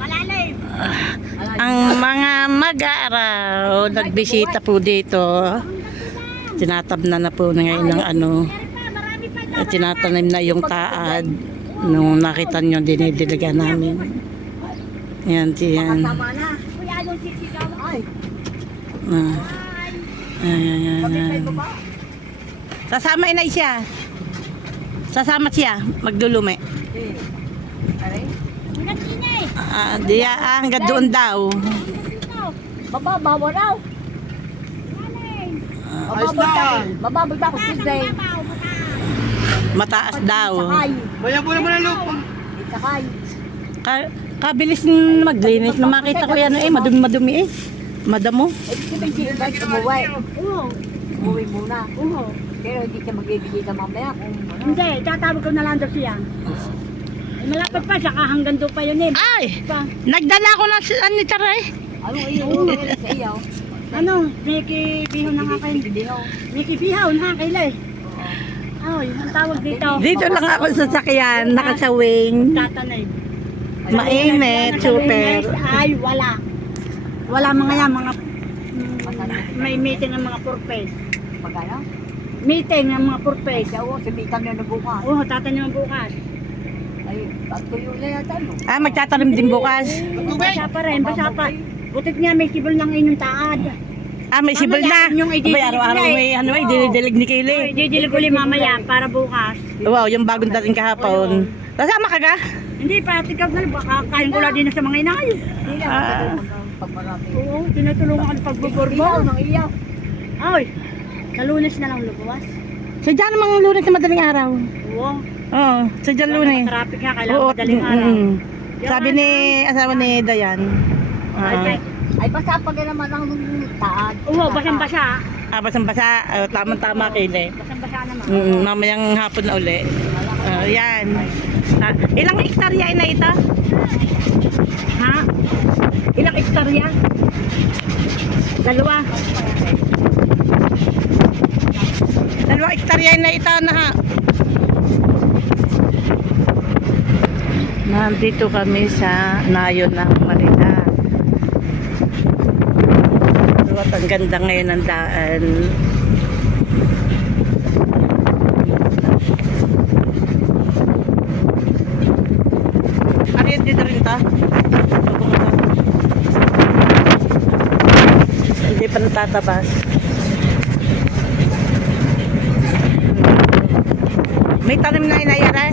Malalim. Ang mga mag-aaraw, nagbisita po dito. Tinatabna na po ngayon ng ano. Tinatanim na yung taad. Nung nakita nyo, dinidiligan namin. Yan, yan. Tama na. Kuya, anong sisigaw? Ay. Ayan. Sasama na siya. Sasama siya. Magdulume. Diya, hanggang doon daw. Baba, bawa raw. Bababay ba ako Tuesday? Mataas daw. Bayan po naman ang lupa. Sakay. Kabilis maglinis na makita ko yan madumi-madumi madamo. Umuwi muna. Pero hindi siya magbibigay na mamaya. Hindi, tatawag ko na lang daw siya. Malapit pa siya, hanggang doon pa yun eh. Ay! Nagdala ko na si Taray. Ano iyo? Sa iyo? Ano? Miki Bihaw na nga kayo. Miki Bihaw na kayo eh. Ay, ang tawag dito. Dito lang ako sa sakyan, nakasawing. Tatanay. Mainit, super. Ay, wala. Wala mga yan, mga may meeting ng mga purpose. Magana? Meeting ng mga purpose. Oo, si meeting na bukas. Oo, tatanim bukas. Ay, patuyo na yata, no? Magtatanim din bukas. Basa pa rin, basa pa. Butit niya, may sibol ng inyong taad. May sibol na. Abay, araw-araw may dinidilig ni Kaylee. Didilig ulit mamaya para bukas. Wow, yung bagong dating kahapon. Kasama ka ga? Hindi, patikab na. Baka kain ko lang din sa mga inay. Oo, tinutulungan ko ng pagbuborbo. Ay, sa Lunes na lang lubuwas. So dyan namang Lunes na madaling araw. Oo. Oo, so dyan Lunes. Traffic nga, kailangan madaling araw. Sabi ni asawa ni Dayan. Ay, basa pa naman ang taad. Oo, basang-basa. Basang-basa. Tama-tama Kaylee. Basang-basa naman. Mamayang hapon na uli. Yan. Ilang hektarya na ito? Ha? Ilang hektarya? Dalawa. Dalawang hektarya na ito na ha. Nandito kami sa nayon ng Manila. At ang ganda ngayon ng daan. Ariyan dito rin ito. Hindi pa natatabas. May tanim na inayara.